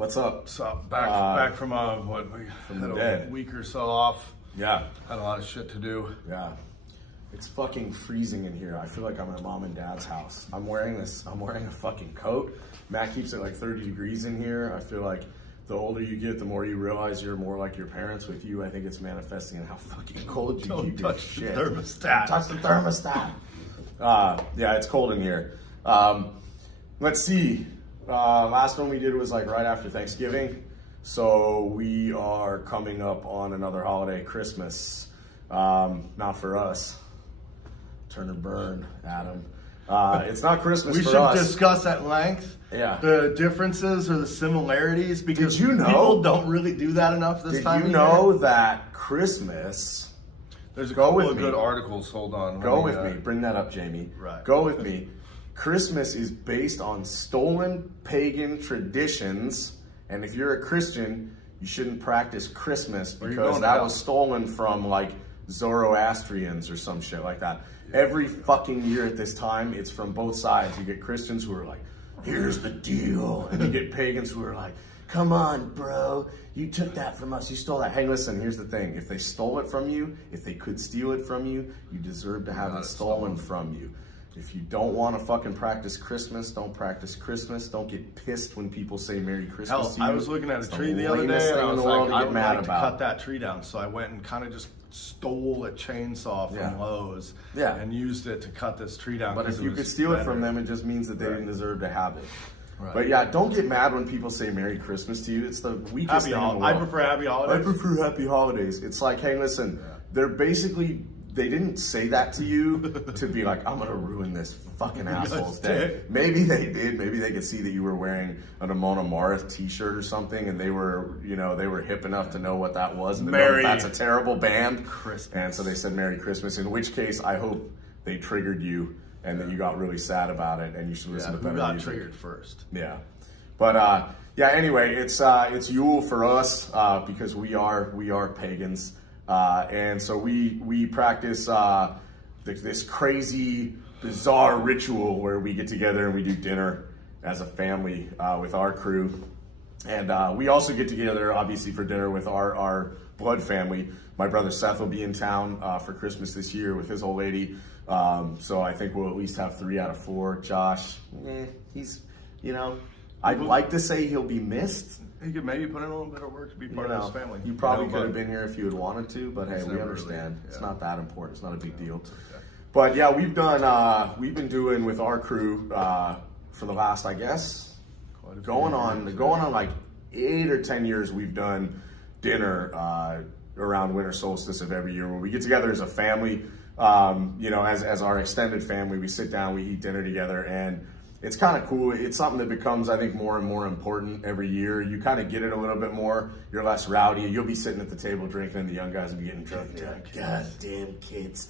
What's up? So back from what we from had a week or so off. Yeah. Had a lot of shit to do. Yeah. It's fucking freezing in here. I feel like I'm at mom and dad's house. I'm wearing a fucking coat. Matt keeps it like 30 degrees in here. I feel like the older you get, the more you realize you're more like your parents. With you, I think it's manifesting in how fucking cold you keep your shit. Don't touch the thermostat. Touch the thermostat. Yeah, it's cold in here. Let's see. Last one we did was like right after Thanksgiving. So we are coming up on another holiday, Christmas. Not for us. Turn or burn, Adam. It's not Christmas for us. We should discuss at length the differences or the similarities, because did you know, people don't really do that enough this time of year. Did you know that Christmas... There's a couple of good articles. Hold on. Go with me. Bring that up, Jamie. Right. Go with me. Christmas is based on stolen pagan traditions. And if you're a Christian, you shouldn't practice Christmas because that was stolen from like Zoroastrians or some shit like that. Every fucking year at this time, it's from both sides. You get Christians who are like, here's the deal. And you get pagans who are like, come on, bro. You took that from us. You stole that. Hey, listen, here's the thing. If they stole it from you, if they could steal it from you, you deserve to have it stolen from you. If you don't want to fucking practice Christmas, don't practice Christmas. Don't get pissed when people say Merry Christmas to you. I was looking at a tree the other day and I was like, I would like to cut that tree down. So I went and kind of just stole a chainsaw from Lowe's and used it to cut this tree down. But if you could steal it from them, it just means that they didn't deserve to have it. Right. But yeah, don't get mad when people say Merry Christmas to you. It's the weakest thing in the world. I prefer Happy Holidays. I prefer Happy Holidays. It's like, hey, listen, they're basically... They didn't say that to you to be like, I'm gonna ruin this fucking asshole's day. Maybe they did. Maybe they could see that you were wearing an Amona Marth t-shirt or something, and they were, you know, they were hip enough to know what that was. And Merry, that's a terrible band. Christmas. And so they said Merry Christmas. In which case, I hope they triggered you and that you got really sad about it, and you should listen to better music. Who got triggered first? Yeah, but yeah. Anyway, it's Yule for us because we are pagans. And so we practice this crazy, bizarre ritual where we get together and we do dinner as a family with our crew. And we also get together, obviously, for dinner with our blood family. My brother Seth will be in town for Christmas this year with his old lady. So I think we'll at least have 3 out of 4. Josh, he's, you know, I'd like to say he'll be missed. He could maybe put in a little bit of work to be part of his family. You probably could have been here if you had wanted to, but hey, we understand. Really, it's not that important. It's not a big deal. Okay. But yeah, we've been doing with our crew for the last, I guess, going on like 8 or 10 years. We've done dinner around winter solstice of every year where we get together as a family. You know, as our extended family, we sit down, we eat dinner together, and it's kind of cool. It's something that becomes, I think, more and more important every year. You kind of get it a little bit more. You're less rowdy. You'll be sitting at the table drinking, and the young guys will be getting drunk. God damn kids.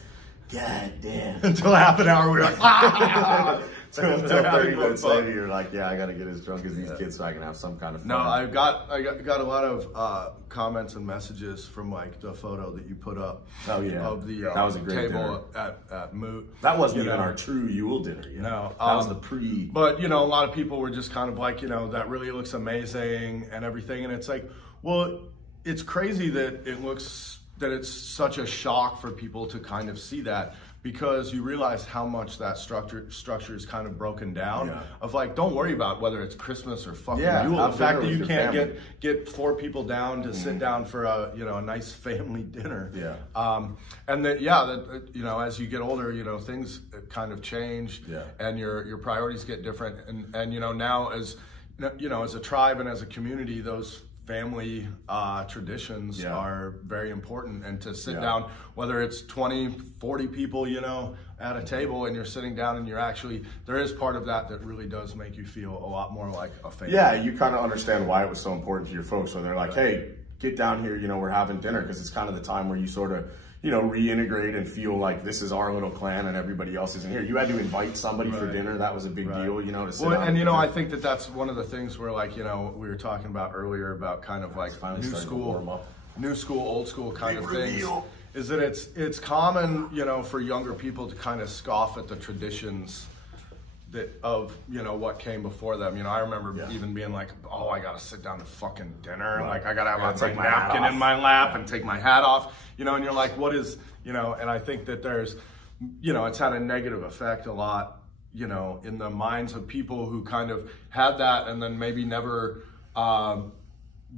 God damn. Until half an hour, we're like, ah! Until 30 minutes later, you're like, yeah, I got to get as drunk as these kids so I can have some kind of fun. No, I got a lot of comments and messages from like the photo that you put up. Oh yeah, of the that was a great table at Moot. That wasn't even our true Yule dinner. No, that was the pre. But you know, a lot of people were just kind of like, you know, that really looks amazing and everything, and it's like, well, it's crazy that it's such a shock for people to kind of see that, because you realize how much that structure is kind of broken down. Of like, don't worry about whether it's Christmas or fucking Yule. The fact that you can't get 4 people down to sit down for a a nice family dinner. And that you know, as you get older, you know, things kind of change. And your priorities get different. And you know, now as a tribe and as a community, those family traditions are very important, and to sit down, whether it's 20, 40 people, you know, at a table, and you're sitting down and there is part of that really does make you feel a lot more like a family. Yeah, you kind of understand why it was so important to your folks, where they're like, hey, get down here, you know, we're having dinner, because it's kind of the time where you sort of, you know, reintegrate and feel like this is our little clan and everybody else isn't here. You had to invite somebody for dinner. That was a big deal, you know, to sit down. And, you know, I think that's one of the things where, like, you know, we were talking about earlier about kind of like new school, old school kind of things. Is that it's common, you know, for younger people to kind of scoff at the traditions of, you know, what came before them. You know, I remember even being like, oh, I gotta sit down to fucking dinner, like I gotta have my napkin in my lap and take my hat off, you know, and you're like, what is, you know, and I think that there's, you know, it's had a negative effect a lot, you know, in the minds of people who kind of had that and then maybe never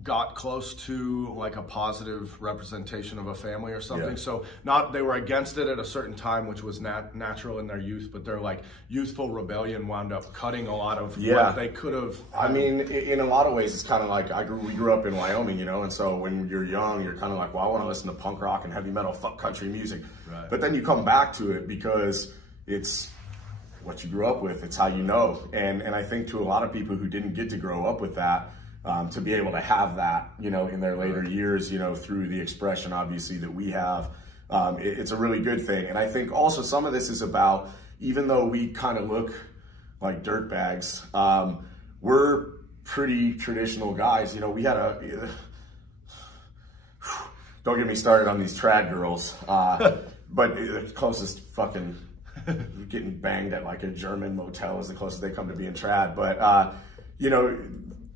got close to like a positive representation of a family or something. So they were against it at a certain time, which was natural in their youth, but their like youthful rebellion wound up cutting a lot of what they could have. I mean, in a lot of ways, it's kind of like we grew up in Wyoming, you know, and so when you're young, you're kind of like, well, I want to listen to punk rock and heavy metal, fuck country music. Right. But then you come back to it because it's what you grew up with. It's how you know. And I think to a lot of people who didn't get to grow up with that, to be able to have that, you know, in their later years, you know, through the expression, obviously, that we have, it's a really good thing. And I think also some of this is about, even though we kind of look like dirtbags, we're pretty traditional guys. You know, we had don't get me started on these trad girls, but the closest fucking getting banged at like a German motel is the closest they come to being trad. But, you know,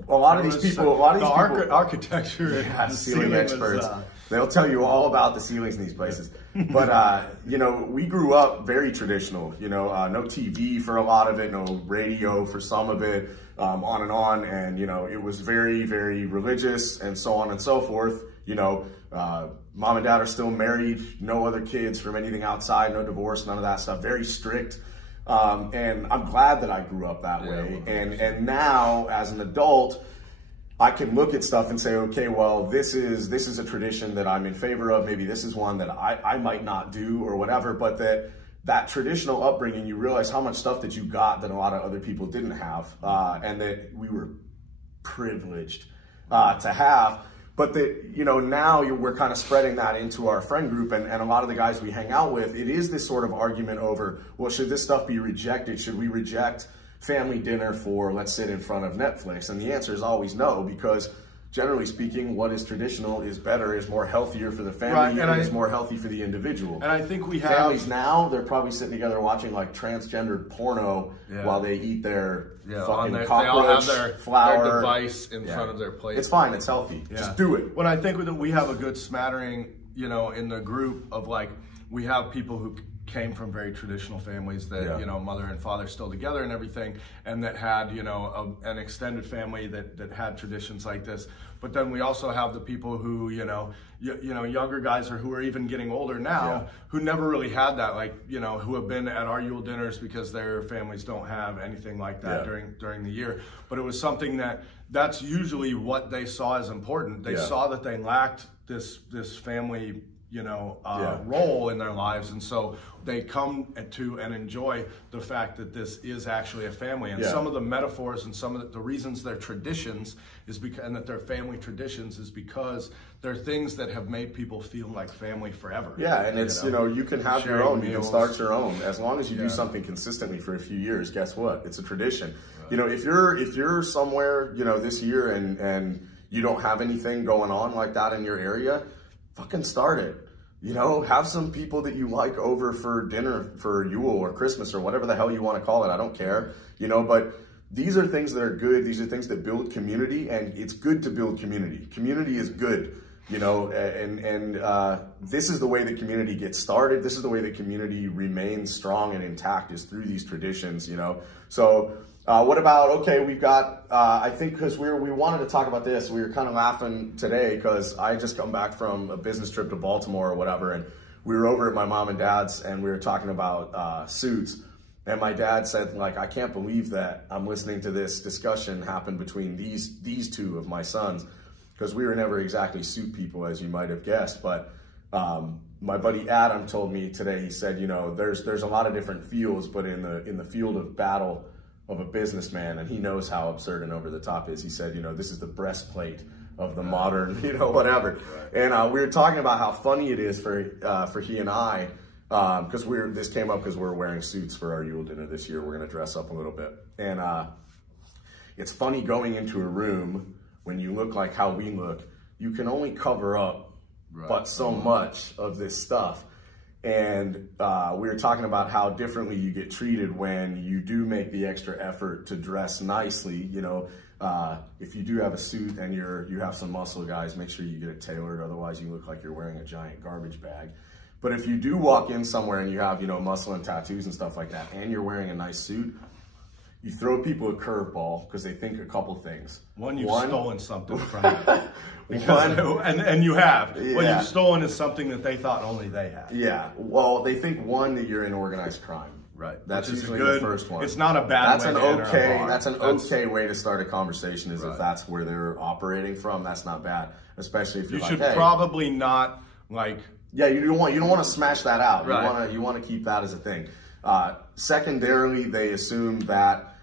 a lot of these people, architecture, ceiling experts, they'll tell you all about the ceilings in these places. But, you know, we grew up very traditional, you know, no TV for a lot of it, no radio for some of it, on and on. And, you know, it was very, very religious and so on and so forth. You know, mom and dad are still married, no other kids from anything outside, no divorce, none of that stuff, very strict. And I'm glad that I grew up that way. And now as an adult, I can look at stuff and say, okay, well, this is a tradition that I'm in favor of. Maybe this is one that I might not do or whatever, but that traditional upbringing, you realize how much stuff that you got that a lot of other people didn't have, and that we were privileged to have. But that, you know, now we're kind of spreading that into our friend group, and a lot of the guys we hang out with, it is this sort of argument over, well, should this stuff be rejected? Should we reject family dinner for let's sit in front of Netflix? And the answer is always no, because generally speaking, what is traditional is better, is more healthier for the family, and is more healthy for the individual. And I think we have families now, they're probably sitting together watching like transgendered porno while they eat their fucking cockroach, their flour device in front of their plate. It's fine, it's healthy. Just do it. When I think that we have a good smattering, you know, in the group of like, we have people who came from very traditional families that, you know, mother and father still together and everything, and that had, you know, an extended family that had traditions like this. But then we also have the people who, you know, younger guys or who are even getting older now, who never really had that, like, you know, who have been at our Yule dinners because their families don't have anything like that during the year. But it was something that's usually what they saw as important. They saw that they lacked this family, you know, role in their lives, and so they come to and enjoy the fact that this is actually a family. And some of the metaphors and some of the reasons they're traditions is because, and that they're family traditions is because they're things that have made people feel like family forever. Yeah, and it's, you know, you can have your own, you can start your own, as long as you do something consistently for a few years. Guess what? It's a tradition. Right. You know, if you're somewhere, you know, this year and you don't have anything going on like that in your area, fucking start it. You know, have some people that you like over for dinner for Yule or Christmas or whatever the hell you want to call it. I don't care, you know, but these are things that are good. These are things that build community, and it's good to build community. Community is good, you know, and this is the way that community gets started. This is the way that community remains strong and intact, is through these traditions, you know. So what about, okay, we've got, I think because we wanted to talk about this, we were kind of laughing today because I just come back from a business trip to Baltimore or whatever, and we were over at my mom and dad's and we were talking about suits, and my dad said, like, I can't believe that I'm listening to this discussion happen between these two of my sons, because we were never exactly suit people, as you might have guessed. But my buddy Adam told me today, he said, you know, there's a lot of different fields, but in the field of battle of a businessman, and he knows how absurd and over the top is, he said, you know, this is the breastplate of the modern, you know, whatever. And we were talking about how funny it is for he and I, because this came up because we're wearing suits for our Yule dinner this year. We're going to dress up a little bit. And it's funny going into a room when you look like how we look, you can only cover up but so much of this stuff. And we were talking about how differently you get treated when you do make the extra effort to dress nicely. You know, if you do have a suit and you have some muscle, guys, make sure you get it tailored. Otherwise, you look like you're wearing a giant garbage bag. But if you do walk in somewhere and you have, you know, muscle and tattoos and stuff like that, and you're wearing a nice suit, you throw people a curveball because they think a couple things. One, you've stolen something from them. And you have. Yeah. What you've stolen is something that they thought only they had. Yeah. Well, they think, one, that you're in organized crime. Right. That's usually the first one. It's not a bad way to enter a bar. That's an okay way to start a conversation, is if that's where they're operating from. That's not bad, especially if you're like, hey. You should probably not, like... Yeah, you don't want to smash that out. Right. You want to keep that as a thing. Secondarily, they assume that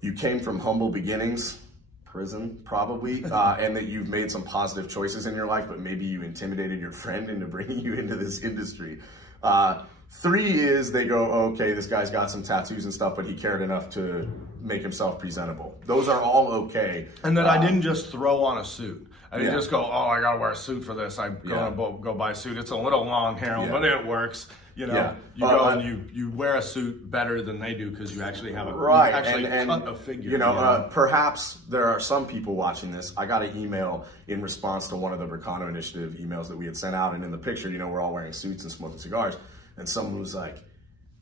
you came from humble beginnings, prison probably, and that you've made some positive choices in your life, but maybe you intimidated your friend into bringing you into this industry. 3 is they go, okay, this guy's got some tattoos and stuff, but he cared enough to make himself presentable. Those are all okay. And that I didn't just throw on a suit. I didn't just go, oh, I gotta wear a suit for this. I'm gonna go buy a suit. It's a little long hair, but it works. You know, you go and you wear a suit better than they do because you actually have a cut a figure. You know, perhaps there are some people watching this. I got an email in response to one of the Bricano Initiative emails that we had sent out, and in the picture, you know, we're all wearing suits and smoking cigars, and someone was like,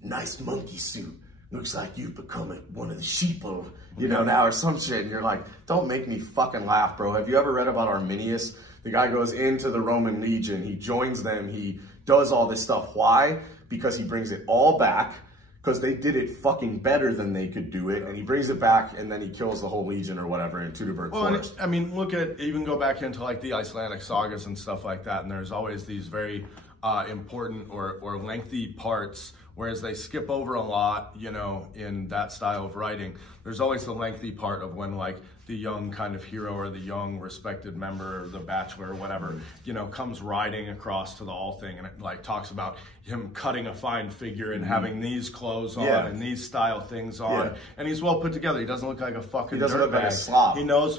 "Nice monkey suit. Looks like you've become one of the sheeple, you know, now," or some shit. And you're like, don't make me fucking laugh, bro. Have you ever read about Arminius? The guy goes into the Roman Legion. He joins them. He does all this stuff. Why? Because he brings it all back, because they did it fucking better than they could do it. And he brings it back, and then he kills the whole Legion or whatever in Teutoburg Forest. I mean, look at, even go back into like the Icelandic sagas and stuff like that. And there's always these very important or lengthy parts, whereas they skip over a lot, you know, in that style of writing. There's always the lengthy part of when, like, the young kind of hero or the young respected member or the bachelor or whatever, you know, comes riding across to the all thing, and it like talks about him cutting a fine figure and having these clothes on and these style things on, and he's well put together. He doesn't look like a fucking He doesn't look like a slob. He knows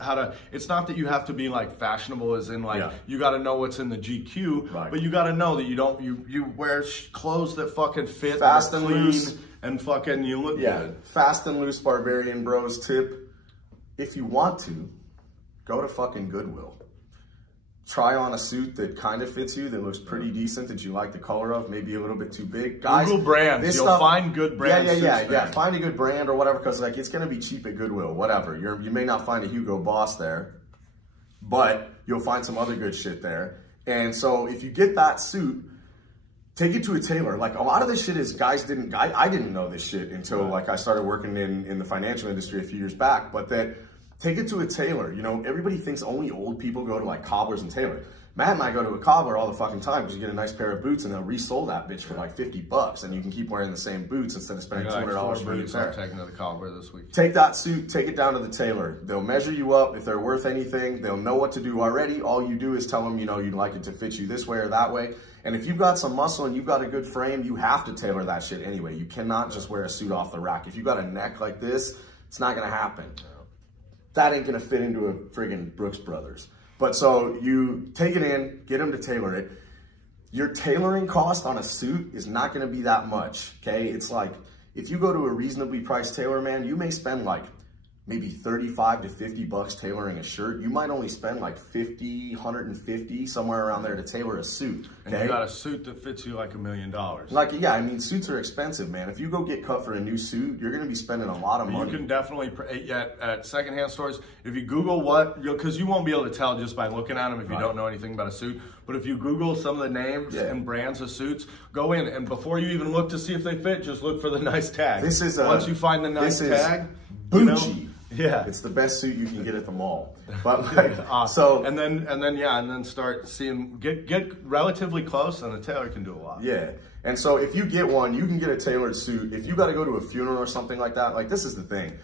how to, it's not that you have to be like fashionable as in like, you got to know what's in the GQ, but you got to know that you wear clothes that fucking fit, fast and loose, and fucking you look good. Fast and loose Barbarian Bros tip. If you want to, go to fucking Goodwill. Try on a suit that kind of fits you, that looks pretty decent, that you like the color of, maybe a little bit too big. Guys, Google brands. You'll find good brands. Yeah. Find a good brand or whatever, because like it's gonna be cheap at Goodwill, whatever. You may not find a Hugo Boss there, but you'll find some other good shit there. And so if you get that suit, take it to a tailor. Like a lot of this shit is I didn't know this shit until like I started working in the financial industry a few years back, but that take it to a tailor. You know, everybody thinks only old people go to like cobblers and tailors. Matt and I go to a cobbler all the fucking time because you get a nice pair of boots and they'll resole that bitch for like $50 and you can keep wearing the same boots instead of spending $200 for a new pair. I'm taking to the cobbler this week. Take that suit, take it down to the tailor. They'll measure you up. If they're worth anything, they'll know what to do already. All you do is tell them, you know, you'd like it to fit you this way or that way. And if you've got some muscle and you've got a good frame, you have to tailor that shit anyway. You cannot just wear a suit off the rack. If you've got a neck like this, it's not gonna happen. That ain't gonna fit into a friggin' Brooks Brothers. But so you take it in, get them to tailor it. Your tailoring cost on a suit is not gonna be that much, okay? It's like, if you go to a reasonably priced tailor, man, you may spend like maybe 35 to 50 bucks tailoring a shirt. You might only spend like 50, 150, somewhere around there to tailor a suit. Okay? And you got a suit that fits you like $1 million. Like, yeah, I mean, suits are expensive, man. If you go get cut for a new suit, you're gonna be spending a lot of money. You can definitely, at secondhand stores, if you Google what, because you won't be able to tell just by looking at them if you don't know anything about a suit, but if you Google some of the names and brands of suits, go in, and before you even look to see if they fit, just look for the nice tag. This is once you find the nice tag, Bucci. Yeah, it's the best suit you can get at the mall. But like, awesome. So and then start seeing, get relatively close, and the tailor can do a lot. Yeah, and so if you get one, you can get a tailored suit. If you got to go to a funeral or something like that, like this is the thing.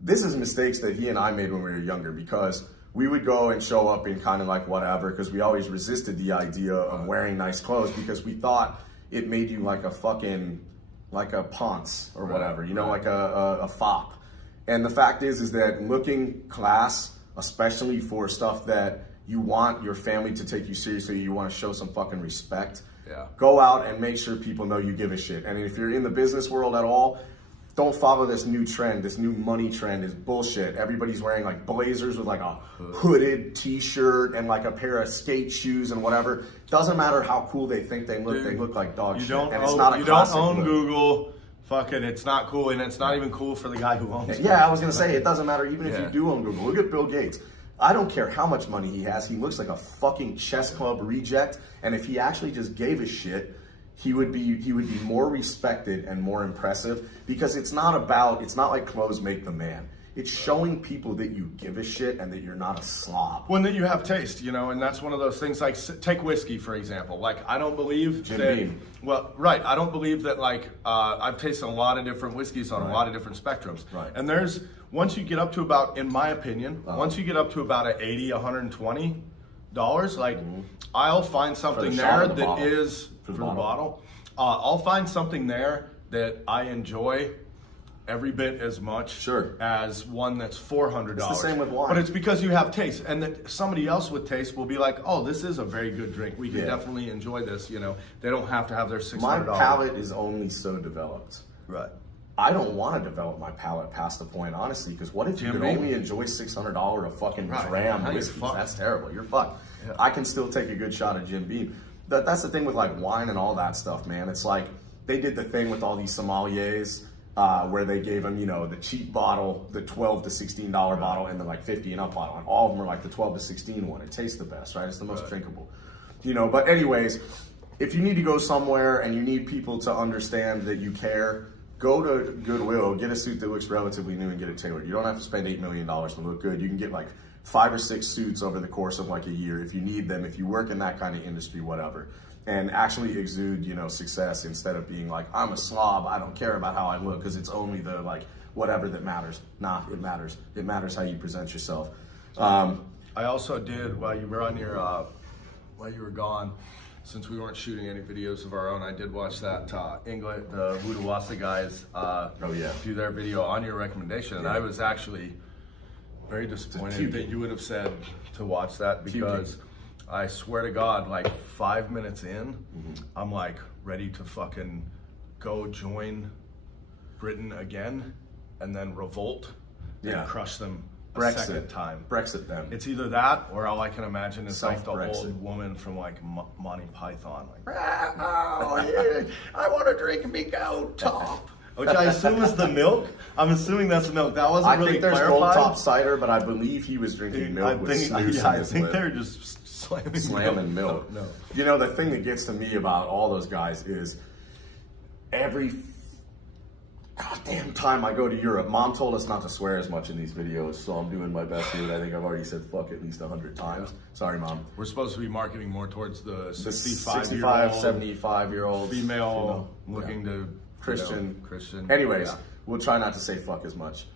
This is mistakes that he and I made when we were younger, because we would go and show up in kind of like whatever, because we always resisted the idea of wearing nice clothes because we thought it made you like a fucking, like a ponce or whatever, you know, like a fop. And the fact is that looking class, especially for stuff that you want your family to take you seriously, you want to show some fucking respect, Go out and make sure people know you give a shit. And if you're in the business world at all, don't follow this new trend. This new money trend is bullshit. Everybody's wearing like blazers with like a hooded t-shirt and like a pair of skate shoes and whatever. Doesn't matter how cool they think they look. Dude, they look like dog shit. And it's not a classic look. You don't own Google. Fucking, it's not cool, and it's not even cool for the guy who owns it. Yeah, I was gonna say, it doesn't matter even if you do own Google. Look at Bill Gates. I don't care how much money he has. He looks like a fucking chess club reject. And if he actually just gave a shit, he would be more respected and more impressive, because it's not like clothes make the man. It's showing people that you give a shit and that you're not a slob. When that you have taste, you know, and that's one of those things. Like, take whiskey, for example. Like, I don't believe Jim Beam. Well, right. I don't believe that, like, I've tasted a lot of different whiskeys on a lot of different spectrums. Right. And there's, once you get up to about, in my opinion, once you get up to about a $80, $120, like, I'll find something there that is, for the bottle. I'll find something there that I enjoy every bit as much as one that's $400. It's the same with wine. But it's because you have taste, and that somebody else with taste will be like, oh, this is a very good drink. We can definitely enjoy this, you know. They don't have to have their $600. My palate is only so developed. Right. I don't want to develop my palate past the point, honestly, because what if you can only enjoy $600 a fucking dram whiskey? That's terrible. You're fucked. Yeah. I can still take a good shot of Jim Beam. That's the thing with like wine and all that stuff, man. It's like they did the thing with all these sommeliers where they gave them, you know, the cheap bottle, the $12 to $16 bottle, and the like 50 and up bottle. And all of them are like the 12 to 16 one. It tastes the best, right? It's the most drinkable, you know. But anyways, if you need to go somewhere and you need people to understand that you care, go to Goodwill, get a suit that looks relatively new and get it tailored. You don't have to spend $8 million to look good. You can get like 5 or 6 suits over the course of like a year if you need them, if you work in that kind of industry, whatever, and actually exude, you know, success instead of being like, I'm a slob, I don't care about how I look because it's only the like whatever that matters. Nah, it matters. It matters how you present yourself. I also did, while you were on your, while you were gone, since we weren't shooting any videos of our own, I did watch that the Wudawasa guys do their video on your recommendation, and I was actually very disappointed that you would have said to watch that, because I swear to God, like 5 minutes in, I'm like ready to fucking go join Britain again and then revolt and crush them a second time. Brexit them. It's either that, or all I can imagine is like the old woman from like Monty Python. Like, I want to drink me goat top. Which I assume is the milk. I'm assuming that's the milk. That wasn't really clarified. I think there's Gold Top cider, but I believe he was drinking milk with snooze. I think they're just slamming milk. No. You know, the thing that gets to me about all those guys is every goddamn time I go to Europe, Mom told us not to swear as much in these videos, so I'm doing my best here. I think I've already said fuck at least 100 times. Sorry, Mom. We're supposed to be marketing more towards the 65, 75-year-old female looking to Christian. Anyways, we'll try not to say fuck as much.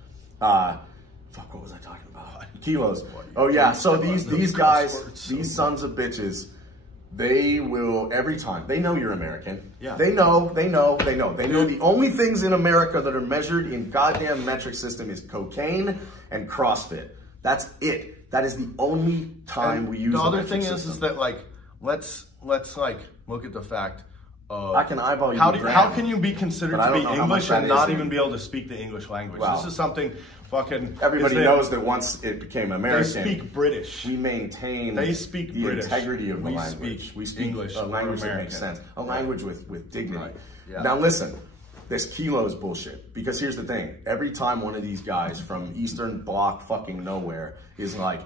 Fuck, what was I talking about? Kilos. Oh yeah, so these guys, these sons of bitches, they will, every time, they know you're American. Yeah. They know. The only things in America that are measured in goddamn metric system is cocaine and CrossFit. That's it. That is the only time we use the other thing is that like, let's like look at the fact of I can eyeball you. How can you be considered to be English and not even be able to speak the English language? Wow. This is something fucking everybody knows that once it became American, they speak British. We maintain the integrity of the language. We speak English, a language that makes sense, a language with dignity. Right. Yeah. Now listen, this kilos bullshit. Because here's the thing: every time one of these guys from Eastern Bloc fucking nowhere is like,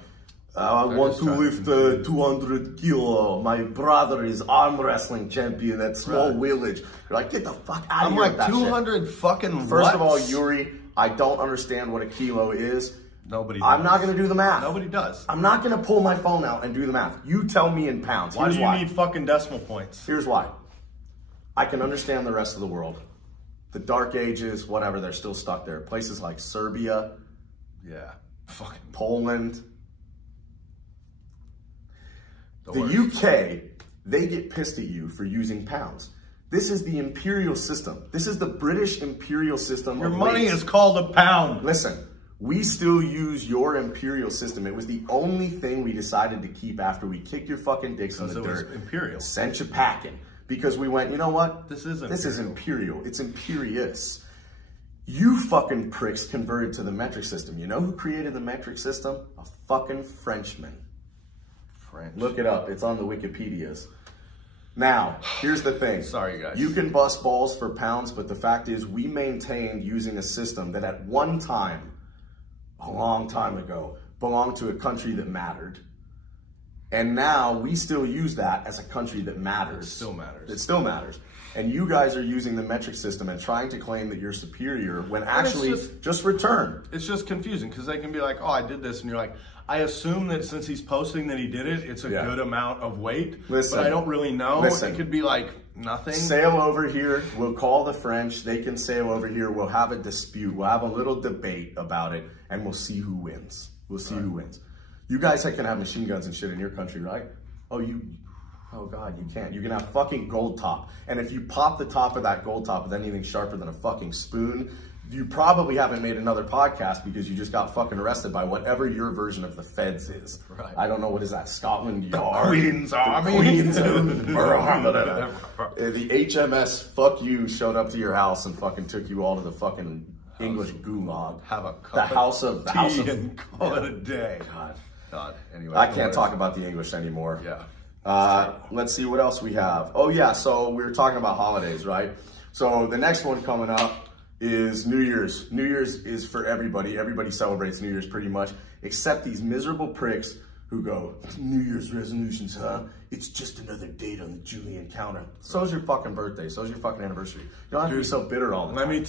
I want to lift 200 kilo. My brother is arm wrestling champion at small village. You're like, get the fuck out of here. I'm like 200 fucking. First of all, Yuri, I don't understand what a kilo is. Nobody does. I'm not going to do the math. Nobody does. I'm not going to pull my phone out and do the math. You tell me in pounds. Why do you need fucking decimal points? Here's why. I can understand the rest of the world. The Dark Ages, whatever, they're still stuck there. Places like Serbia. Yeah. Fucking Poland. The UK, they get pissed at you for using pounds. This is the imperial system. This is the British imperial system. Your money is called a pound. Listen, we still use your imperial system. It was the only thing we decided to keep after we kicked your fucking dicks in the dirt. Imperial. Sent you packing. because we went, you know what? This is imperial. It's imperious. You fucking pricks converted to the metric system. You know who created the metric system? A fucking Frenchman. Look it up. It's on the Wikipedias. Now, here's the thing. Sorry, guys. You can bust balls for pounds, but the fact is we maintained using a system that at one time, a long time ago, belonged to a country that mattered. And now we still use that as a country that matters. It still matters. It still matters. And you guys are using the metric system and trying to claim that you're superior when actually just return. It's just confusing because they can be like, oh, I did this. And you're like, I assume that since he's posting that he did it, it's a good amount of weight. Listen, but I don't really know. It could be like nothing. Sail over here. We'll call the French. They can sail over here. We'll have a dispute. We'll have a little debate about it and we'll see who wins. We'll see who wins. You guys can have machine guns and shit in your country, right? Oh God, you can't. You can have fucking gold top. And if you pop the top of that gold top with anything sharper than a fucking spoon, you probably haven't made another podcast because you just got fucking arrested by whatever your version of the feds is. Right. I don't know, what is that, Scotland Yard? Queen's Army? Queen's The HMS fuck you showed up to your house and fucking took you all to the fucking English gulag. Have a cup of tea and call it a day. God. Anyway, I can't talk about the English anymore. Yeah. Let's see what else we have. Oh yeah, so we were talking about holidays, right? So the next one coming up is New Year's. New Year's is for everybody. Everybody celebrates New Year's pretty much, except these miserable pricks who go, New Year's resolutions, huh? It's just another date on the Julian counter. So's your fucking birthday. So's your fucking anniversary. You don't have to be so bitter all the time.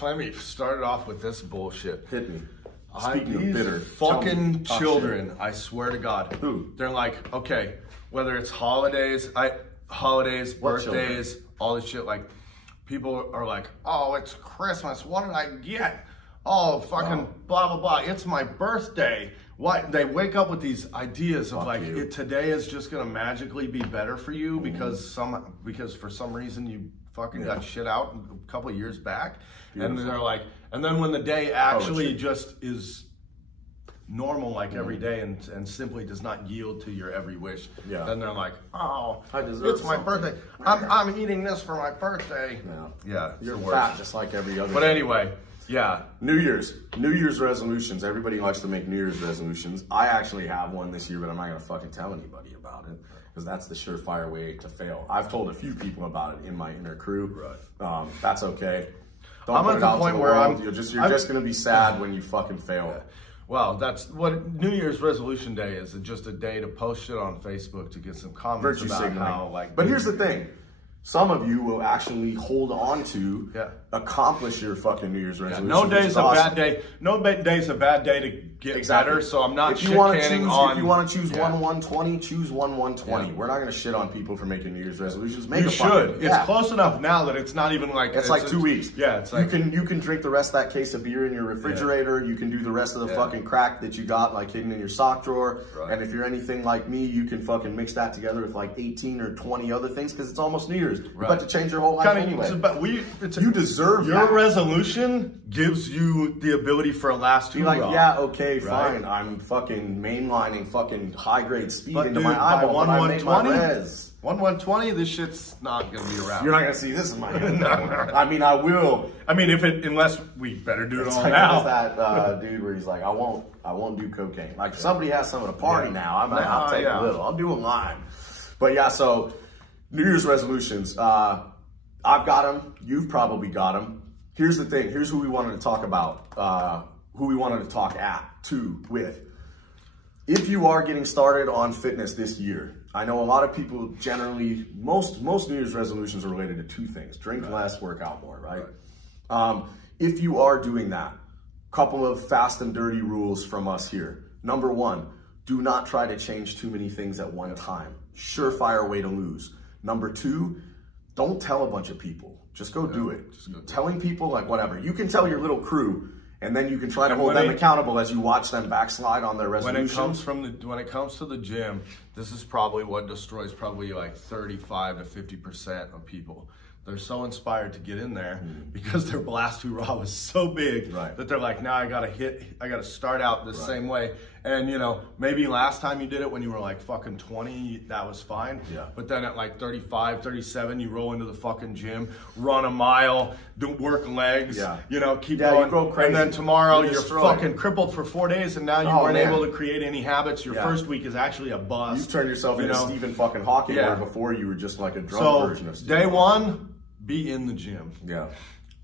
Let me start it off with this bullshit. Hit me. Speaking of bitter, fucking children, I swear to God. Who? They're like, okay, whether it's holidays, birthdays, all this shit, like, people are like, oh, it's Christmas, what did I get? Oh, fucking blah, blah, blah, it's my birthday. What? They wake up with these ideas of like, today is just gonna magically be better for you because for some reason you fucking got shit out a couple of years back. Beautiful. And they're like, and then when the day actually just is normal like every day and simply does not yield to your every wish, then they're like, oh, it's my birthday. I'm eating this for my birthday. Yeah, you're fat just like every other. But anyway, yeah. New Year's resolutions. Everybody likes to make New Year's resolutions. I actually have one this year, but I'm not gonna fucking tell anybody about it because that's the surefire way to fail. I've told a few people about it in my inner crew. Right. That's okay. Don't put it out to the world. You're just gonna be sad when you fucking fail. Yeah. Well, that's what New Year's resolution day is. It's just a day to post shit on Facebook to get some comments about how, like. But here's the thing. Some of you will actually hold on to accomplish your fucking New Year's resolution. No day's a bad day. No day's a bad day to get better. So I'm not shit canning on. If you want to choose 1/1/20, choose 1/1/20. We're not going to shit on people for making New Year's resolutions. You should. It's close enough now that it's not even like it's like 2 weeks. Yeah, it's like you can drink the rest of that case of beer in your refrigerator. You can do the rest of the fucking crack that you got like hidden in your sock drawer. Right. And if you're anything like me, you can fucking mix that together with like 18 or 20 other things because it's almost New Year's. You're about to change your whole life anyway. You deserve your resolution gives you the ability for a last hurrah. You're like, yeah, okay, fine. I'm fucking mainlining fucking high grade speed into my eyeball. 1/120, this shit's not gonna be around. You're not gonna see this in my hand. I mean, I will. I mean, unless we better do it all now. That dude where he's like, I won't do cocaine. Like, if somebody has some at a party now, I'll take a little. I'll do a line. But yeah, so New Year's resolutions. I've got them. You've probably got them. Here's the thing. Here's who we wanted to talk about. Who we wanted to talk with. If you are getting started on fitness this year, I know a lot of people generally, most New Year's resolutions are related to two things. Drink less, work out more, right? If you are doing that, couple of fast and dirty rules from us here. Number one, do not try to change too many things at one time. Surefire way to lose. Number two, don't tell a bunch of people. Just go do it. Telling people, like, whatever. You can tell your little crew, and then you can try to hold them accountable as you watch them backslide on their resolutions. When it comes to the gym, this is probably what destroys probably like 35 to 50% of people. They're so inspired to get in there because their blast hoorah was so big that they're like, now I gotta start out the same way. And, you know, maybe last time you did it when you were like fucking 20, that was fine. Yeah. But then at like 35, 37, you roll into the fucking gym, run a mile, work legs, you know, keep going. You go crazy. And then tomorrow you're fucking crippled for 4 days and now you weren't able to create any habits. Your first week is actually a bust. You turned yourself into Stephen fucking Hawking, where before you were just like a drunk version of Stephen. Day one, be in the gym. Yeah.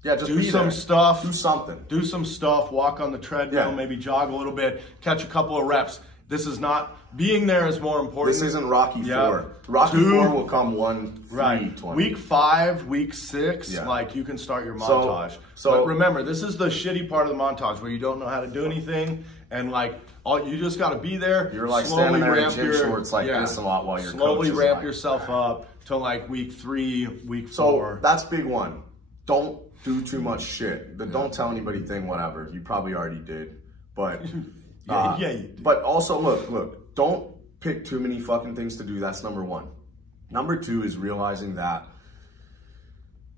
Yeah, just do some stuff. Do something. Do some stuff. Walk on the treadmill, maybe jog a little bit, catch a couple of reps. This is not, being there is more important. This isn't Rocky 4. Rocky 4 will come 1, 3, 20. Week 5, week 6, like you can start your montage. But remember, this is the shitty part of the montage where you don't know how to do anything and like, you just got to be there. You're like standing there in gym shorts like this a lot while you're slowly ramp yourself up till like week 3, week 4. So that's big one. Don't do too much shit. The don't tell anybody thing, whatever. You probably already did. But you did. But also look, don't pick too many fucking things to do. That's number 1. Number 2 is realizing that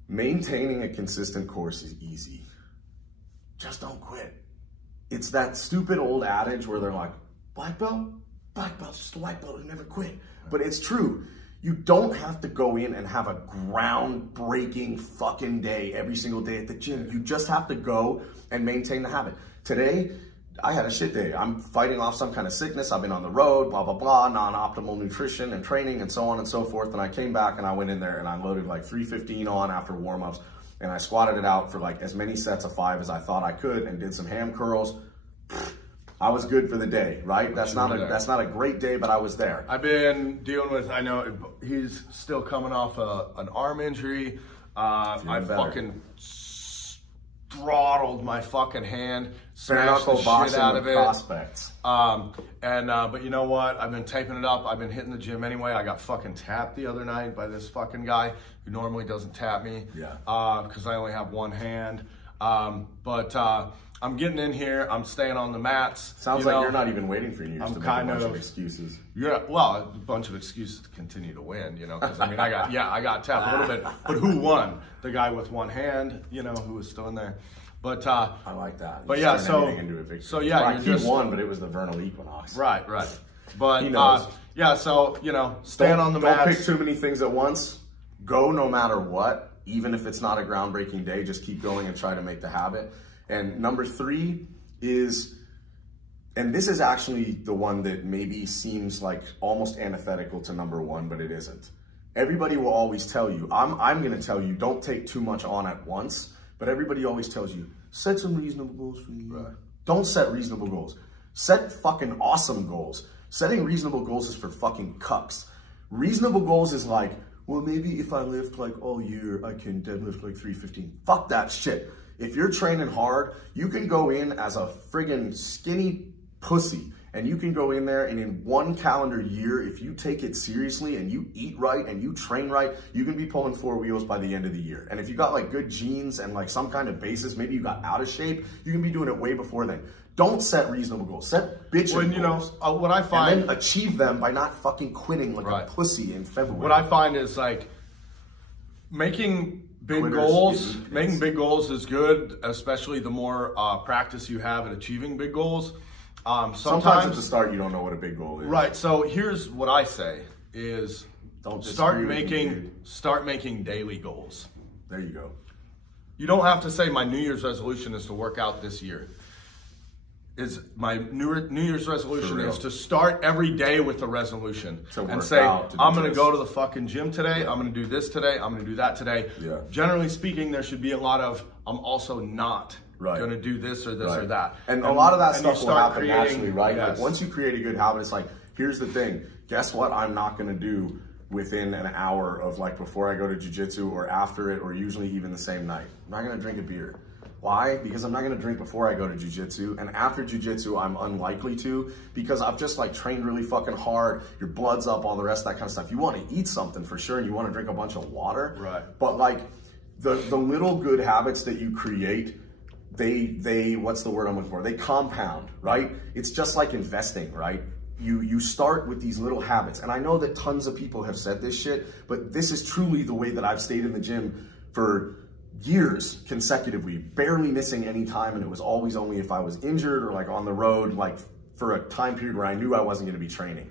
maintaining a consistent course is easy. Just don't quit. It's that stupid old adage where they're like, black belt? Black belt's just a white belt who never quit. But it's true. You don't have to go in and have a groundbreaking fucking day every single day at the gym. You just have to go and maintain the habit. Today, I had a shit day. I'm fighting off some kind of sickness. I've been on the road, blah, blah, blah, non-optimal nutrition and training and so on and so forth. And I came back and I went in there and I loaded like 315 on after warm-ups. And I squatted it out for like as many sets of 5 as I thought I could and did some ham curls. I was good for the day, right? That's not a great day, but I was there. I've been dealing with, I know he's still coming off an arm injury. I fucking throttled my fucking hand, smashed the shit out of it. Prospects. But you know what? I've been taping it up. I've been hitting the gym anyway. I got fucking tapped the other night by this fucking guy who normally doesn't tap me. Yeah. Because I only have one hand. I'm getting in here. I'm staying on the mats. Sounds like you're not even waiting for you. I'm to kind of excuses. Yeah, well, a bunch of excuses to continue to win. You know, because I mean, I got tapped a little bit, but who won? The guy with one hand. You know, who was still in there. But I like that. But yeah, so he won, but it was the vernal equinox. Right. But yeah, so you know, stand on the mats. Don't pick too many things at once. Go no matter what, even if it's not a groundbreaking day. Just keep going and try to make the habit. And number 3 is, and this is actually the one that maybe seems like almost antithetical to number 1, but it isn't. Everybody will always tell you, I'm going to tell you, don't take too much on at once, but everybody always tells you, set some reasonable goals for you. Right. Don't set reasonable goals. Set fucking awesome goals. Setting reasonable goals is for fucking cucks. Reasonable goals is like, well, maybe if I lift like all year, I can deadlift like 315. Fuck that shit. If you're training hard, you can go in as a friggin' skinny pussy and you can go in there and in 1 calendar year, if you take it seriously and you eat right and you train right, you can be pulling 4 wheels by the end of the year. And if you got like good genes and like some kind of basis, maybe you got out of shape, you can be doing it way before then. Don't set reasonable goals. Set bitchin' goals. You know, what I find... And then achieve them by not fucking quitting like a pussy in February. What I find is like making big goals is good, especially the more practice you have at achieving big goals. Sometimes at the start you don't know what a big goal is. Right. So here's what I say is start making daily goals. There you go. You don't have to say my New Year's resolution is to work out this year. My New Year's resolution is to start every day with a resolution and say, I'm going to go to the fucking gym today. I'm going to do this today. I'm going to do that today. Yeah. Generally speaking, there should be a lot of, I'm also not going to do this or this or that. And a lot of that stuff will happen naturally, right? Yes. Like once you create a good habit, it's like, here's the thing. Guess what I'm not going to do within an hour of like before I go to jiu-jitsu or after it or usually even the same night. I'm not going to drink a beer. Why? Because I'm not going to drink before I go to jiu-jitsu, and after jiu-jitsu, I'm unlikely to, because I've just like trained really fucking hard, your blood's up, all the rest of that kind of stuff. You want to eat something for sure, and you want to drink a bunch of water. Right. But like the little good habits that you create, they what's the word I'm looking for? They compound, right? It's just like investing, right? You start with these little habits, and I know that tons of people have said this shit, but this is truly the way that I've stayed in the gym for years consecutively, barely missing any time, and it was always only if I was injured or like on the road, like for a time period where I knew I wasn't going to be training.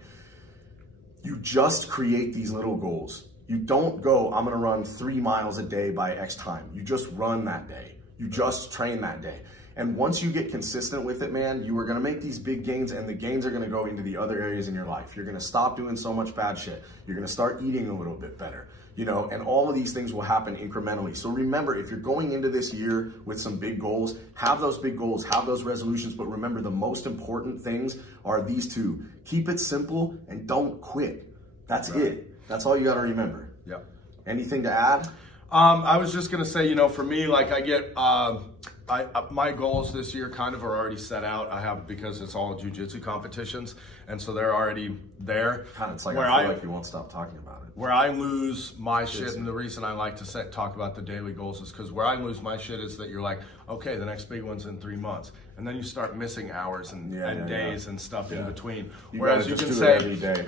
You just create these little goals. You don't go, I'm going to run 3 miles a day by X time. You just run that day. You just train that day. And once you get consistent with it, man, you are going to make these big gains, and the gains are going to go into the other areas in your life. You're going to stop doing so much bad shit. You're going to start eating a little bit better, you know, and all of these things will happen incrementally. So remember, if you're going into this year with some big goals, have those big goals, have those resolutions, but remember the most important things are these two. Keep it simple and don't quit. That's it. That's all you got to remember. Yep. Anything to add? I was just going to say, you know, for me, like I get, my goals this year kind of are already set out. I have, because it's all jiu-jitsu competitions, and so they're already there. God, it's like I feel like you won't stop talking about it. Where I lose my shit, and the reason I like to talk about the daily goals is because where I lose my shit is that you're like, okay, the next big one's in 3 months, and then you start missing hours and days and stuff in between. Whereas you can say, every day.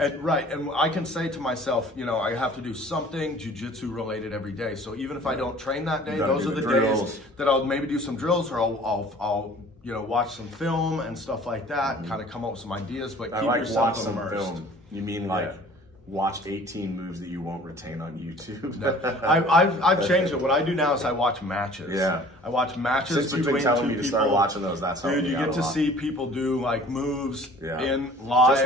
And I can say to myself, you know, I have to do something jiu-jitsu related every day. So even if I don't train that day, those are the days that I'll maybe do some drills, or I'll you know, watch some film and stuff like that, and kind of come up with some ideas. But keep yourself watch immersed. Some film. You mean like watch 18 moves that you won't retain on YouTube? No, I've changed it. What I do now is I watch matches. Yeah, I watch matches Since you've been telling me to start watching those, that's dude. You get to see people do like moves in live.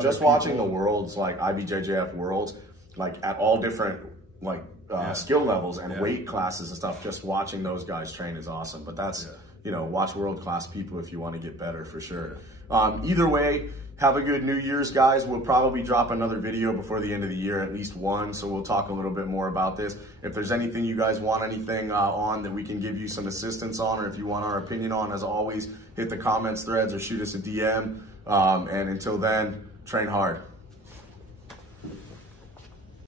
Just watching the worlds, like IBJJF worlds, like at all different like skill levels and weight classes and stuff. Just watching those guys train is awesome. But that's you know, watch world class people if you want to get better for sure. Either way, have a good New Year's, guys. We'll probably drop another video before the end of the year, at least one, so we'll talk a little bit more about this. If there's anything you guys want anything on that we can give you some assistance on, or if you want our opinion on, as always, hit the comments threads or shoot us a DM. And until then, train hard.